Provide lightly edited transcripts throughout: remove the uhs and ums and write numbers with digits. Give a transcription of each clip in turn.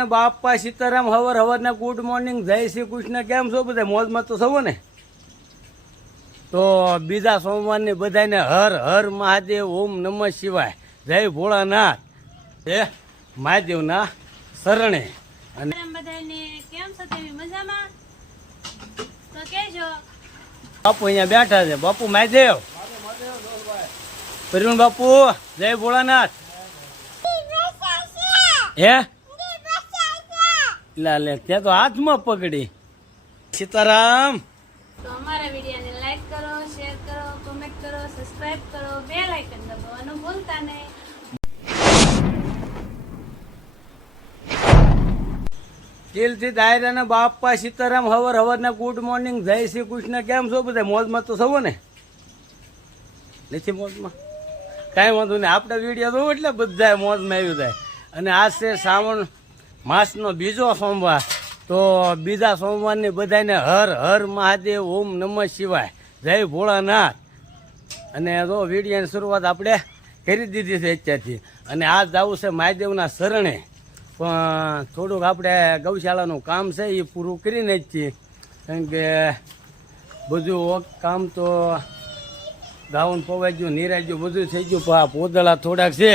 ને બાપા Sitaram hour હવરના good morning જય શ્રી કૃષ્ણ. કેમ છો બધા? મોજમાં તો સૌ ને? તો બીજા સોમવારની બધાને હર હર મહાદેવ, ઓમ નમઃ શિવાય, જય ભોળાનાથ, જય મહાદેવના શરણે. અને બધાને કેમ છો? તમે મજામાં? તો કેજો. બાપુ અહીંયા બેઠા છે. બાપુ મહાદેવ, પ્રવીણ બાપુ, જય ભોળાનાથ. હે લે ત્યાં તો હાથમાં પકડી. સીતારામ. તો અમારા વિડીયોને લાઈક કરો, શેર કરો, કમેન્ટ કરો, સબસ્ક્રાઇબ કરો, બેલ આઇકન દબાવવાનું ભૂલતા નહીં. દિલથી દાયરાના બાપા સીતારામ હવર હવરના ગુડ મોર્નિંગ જય શ્રી કૃષ્ણ. કેમ છો બધા? મોજમાં તો સૌ ને? નથી મોજમાં? કાંઈ વાંધો નહીં, આપણે વિડીયો જોવું એટલે બધા મોજમાં આવી જાય. અને આજ છે શ્રાવણ માસનો બીજો સોમવાર. તો બીજા સોમવારની બધાને હર હર મહાદેવ, ઓમ નમઃ શિવાય, જય ભોળાનાથ. અને તો વિડીયોની શરૂઆત આપણે કરી દીધી છે અત્યારથી. અને આજ જવું છે મહાદેવના શરણે. પણ થોડુંક આપણે ગૌશાળાનું કામ છે એ પૂરું કરીને જ છીએ. કારણ કે બધું કામ તો ગાઉન પવાઈ ગયું, નિરાઈ ગયું, બધું થઈ ગયું. પણ આ પોદળા થોડાક છે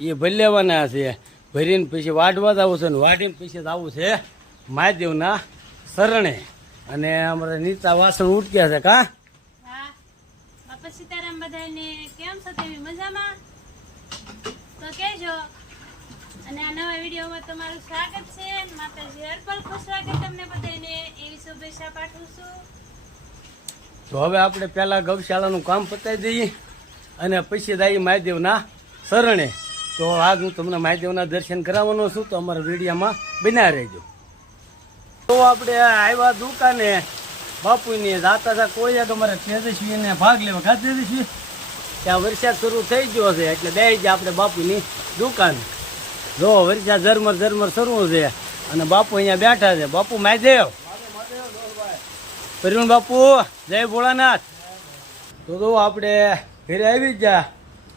એ ભરી લેવાના છે. ભરીને પછી વાઢવા જ આવું છે ને વાઢીને પછી જ આવું છે મહાદેવના શરણે. અને અમારે નીચા વાસણ ઉટક્યા છે. કા હા, બાપા સીતારામ બધાને કેમ છો? તમે મજામાં? તો કેજો. અને આ નવા વિડીયોમાં તમારું સ્વાગત છે. માતાજી હરપલ ખુશ રાખે તમને બધાને એવી શુભેચ્છા પાઠવું છું. તો હવે આપણે પહેલાં ગૌશાળાનું કામ પતાવી દઈએ અને પછી જઈએ મહાદેવના શરણે. તો આજ હું તમને મહાદેવના દર્શન કરાવવાનો છું. તો અમારા વિડીયોમાં બન્યા રહેજો. તો આપણે આવ્યા દુકાને બાપુની જાતા હતા કોઈ અમારે તેજસ્વીને ભાગ લેવા. ખા તેજસ્વી? ત્યાં વરસાદ શરૂ થઈ ગયો છે એટલે બે જ આપણે બાપુની દુકાન. જો વરસાદ ઝરમર ઝરમર શરૂ છે અને બાપુ અહીંયા બેઠા છે. બાપુ મહાદેવ, પ્રવીણ બાપુ, જય ભોળાનાથ. તો જો આપણે ઘરે આવી ગયા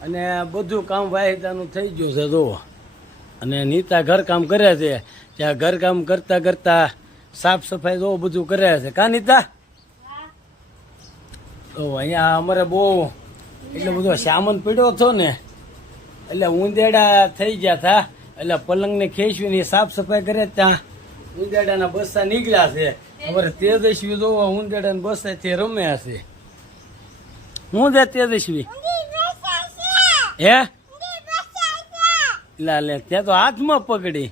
અને બધું કામ વાહિદાનું થઈ ગયું છે. જો અને નીતા ઘરકામ કરે છે. ત્યાં ઘરકામ કરતા કરતા સાફ સફાઈ જો બધું કરે છે. કા નીતા? તો અહીંયા અમારે બહુ એટલે બધો સામાન પડ્યો હતો ને એટલે ઉંદેડા થઈ ગયા હતા. એટલે પલંગને ખેંચવીને સાફ સફાઈ કરે ત્યાં ઉંદેડાના બસ્સા નીકળ્યા છે. અમારે તેજસ્વી જો ઉંદેડાના બસ્સાથી રમ્યા છે. હું છે તેજસ્વી? હે લે ત્યાં તો હાથમાં પકડી.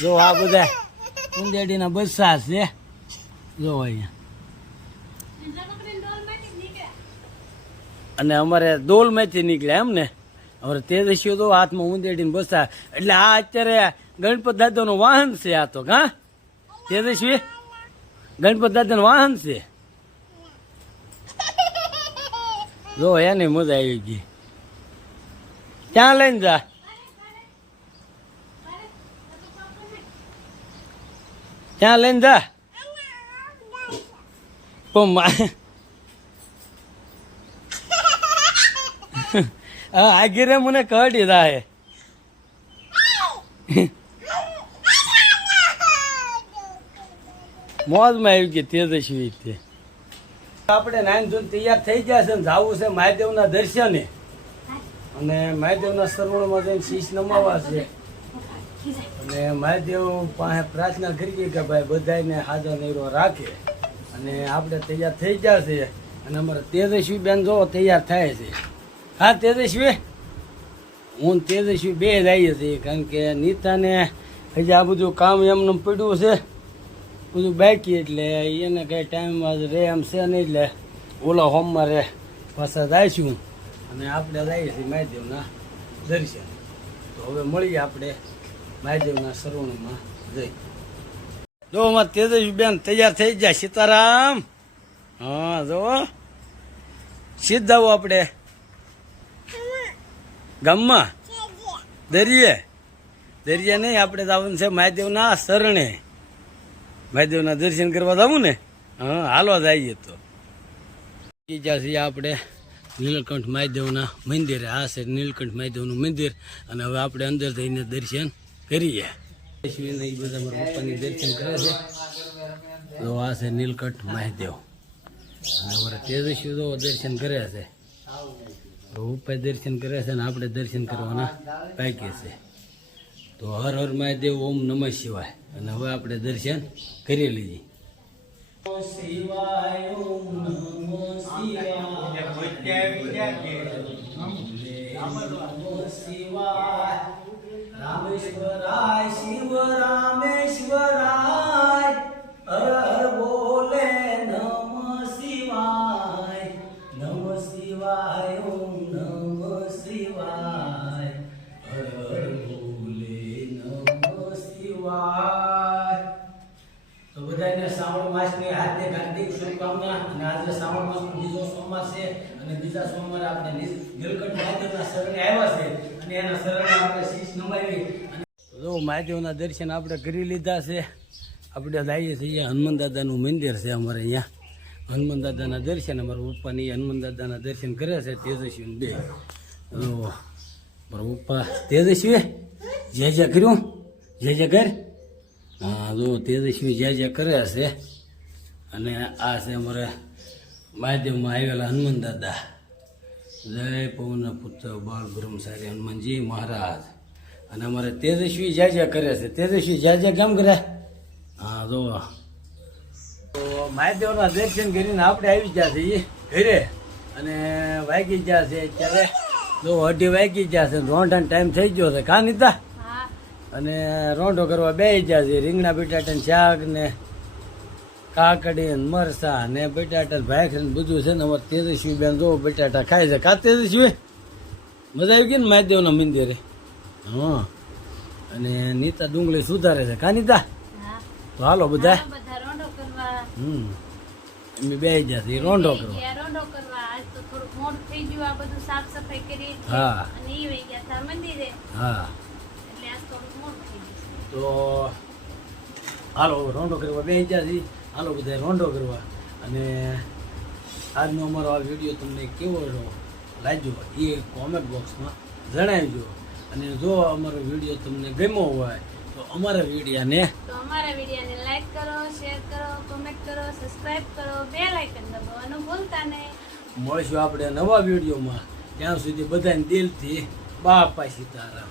જો આ બધા ઉંદેડીના બસ્સા છે. જો અહીંયા અને અમારે ડોલમાંથી નીકળ્યા એમ ને. અમારે તેજસ્વી તો હાથમાં ઉંદેડીને બસ્સા. એટલે આ અત્યારે ગણપત દાદાનું વાહન છે. આ તો કા તેજસ્વી ગણપત દાદાનું વાહન છે. જો એની મજા આવી ગઈ. ક્યાં લઈને જા? ક્યાં લઈને જા? આગીરે મને કાઢી દાહે. મોજમાં આવી ગઈ તેજસ્વી. તે આપણે નાઈન ધોન તૈયાર થઈ ગયા છે ને જવું છે મહાદેવના દર્શને. અને મહાદેવના સરોવરમાં જઈને શીશ નમાવા છે. અને મહાદેવ પાસે પ્રાર્થના કરીએ કે ભાઈ બધાને હાજર નૈરો રાખે. અને આપણે તૈયાર થઈ ગયા છે. અને અમારા તેજસ્વી બેન જો તૈયાર થાય છે. હા તેજસ્વી, હું તેજસ્વી બે જઈએ છીએ. કારણ કે નીતાને હજી આ બધું કામ એમને પડ્યું છે બધું બાકી. એટલે એને કંઈ ટાઈમ રહે એમ છે નહીં. એટલે ઓલા હોમવારે પાછા જઈશું અને આપણે જઈએ છીએ મહાદેવના દર્શન. તો હવે મળીએ આપણે મહાદેવના સરોવરમાં જઈ. જો અમારે તેજસ્વી બેન તૈયાર થઈ જાય. સીતારામ. હા જો સીધા આવો આપણે ગામમાં દરિયે. દરિયા નહીં, આપણે જવાનું છે મહાદેવના શરણે. મહાદેવના દર્શન કરવા જવું ને. હા હાલો જઈએ. તો છીએ આપણે નીલકંઠ મહાદેવના મંદિરે. આ છે નીલકંઠ મહાદેવનું મંદિર. અને હવે આપણે અંદર જઈને દર્શન કરીએ. શિવને એ બધા મારા પપ્પાની દર્શન કરે છે. તો આ છે નીલકંઠ મહાદેવ અને અમારા તેજસ્વી તો દર્શન કરે છે. ઉપર દર્શન કરે છે ને આપણે દર્શન કરવાના બાકી છે. તો હર હર મહાદેવ, ઓમ નમઃ શિવાય. અને હવે આપણે દર્શન કરી લઈએ. શિવાય ઓમ નમઃ શિવાય શિવાય રામેશ્વરાય શિવ રામેશ્વરાય હર હર બોલે નમઃ શિવાય ઓમ નમઃ શિવાય હર હર બોલે નમઃ શિવાય. તો બધાને શ્રાવણ માસની હાર્દિક હાર્દિક શુભકામના. અને આજે શ્રાવણ માસનો બીજો સોમવાર છે અને બીજા સોમવારે આપણે નીલકંઠ મહાદેવના શરણે આવ્યા છે અને એના શરણે આપણે શીશ નમાવી. જો મહાદેવના દર્શન આપણે કરી લીધા છે. આપણે જઈએ છીએ હનુમાન દાદાનું મંદિર છે અમારે અહીંયા. હનુમાન દાદાના દર્શન અમારા પપ્પાની હનુમાન દાદાના દર્શન કરે છે તેજસ્વી બે. મારા પપ્પા તેજસ્વી જય જય કર્યું, જય જય કર. હા જો તેજસ્વી જય જય કરે છે. અને આ છે અમારે મહાદેવમાં આવેલા હનુમાન દાદા. જય પવનના પુત્ર બાળ બ્રહ્મચારી હનુમાનજી મહારાજ. અને અમારે તેજસ્વી જય જય કરે છે. તેજસ્વી જય જય કેમ કરે? હા જો તો મહાદેવના દર્શન કરીને આપણે આવી ગયા છીએ ઘરે. અને વાગી ગયા છે અત્યારે જો 2:30 વાગી ગયા છે. રોંઢાનો ટાઈમ થઈ ગયો છે કા નીતા? અને રોંઢો કરવા બેસી ગયા છે. રીંગણા બટાટાનું શાક ને કાકડી ને મરસા ને બટાટા ભાખરી ને બધું છે ને. અમારે તેજસ્વી બેન જો બટાટા ખાય છે. કા તેજસ્વી મજા આવી ગઈ ને મહાદેવના મંદિરે? હા. અને નીતા ડુંગળી સુધારે છે કા નીતા? તો હાલો બધા અમે બેસી ગયા છે રોંઢો કરવા. હા હા. તો હાલો રોંઢો કરવા બેસી ગયા છીએ. હાલો બધા રોંઢો કરવા. અને આજનો અમારો આ વિડીયો તમને કેવો લાગ્યો એ કોમેન્ટ બોક્સમાં જણાવજો. અને જો અમારો વિડીયો તમને ગમ્યો હોય તો અમારા વિડીયોને લાઈક કરો, શેર કરો, કોમેન્ટ કરો, સબસ્ક્રાઇબ કરો, બેલ આઇકન દબાવવાનું ભૂલતા નહીં. મળશું આપણે નવા વિડીયોમાં. ત્યાં સુધી બધાને દિલથી બાપા સીતારામ.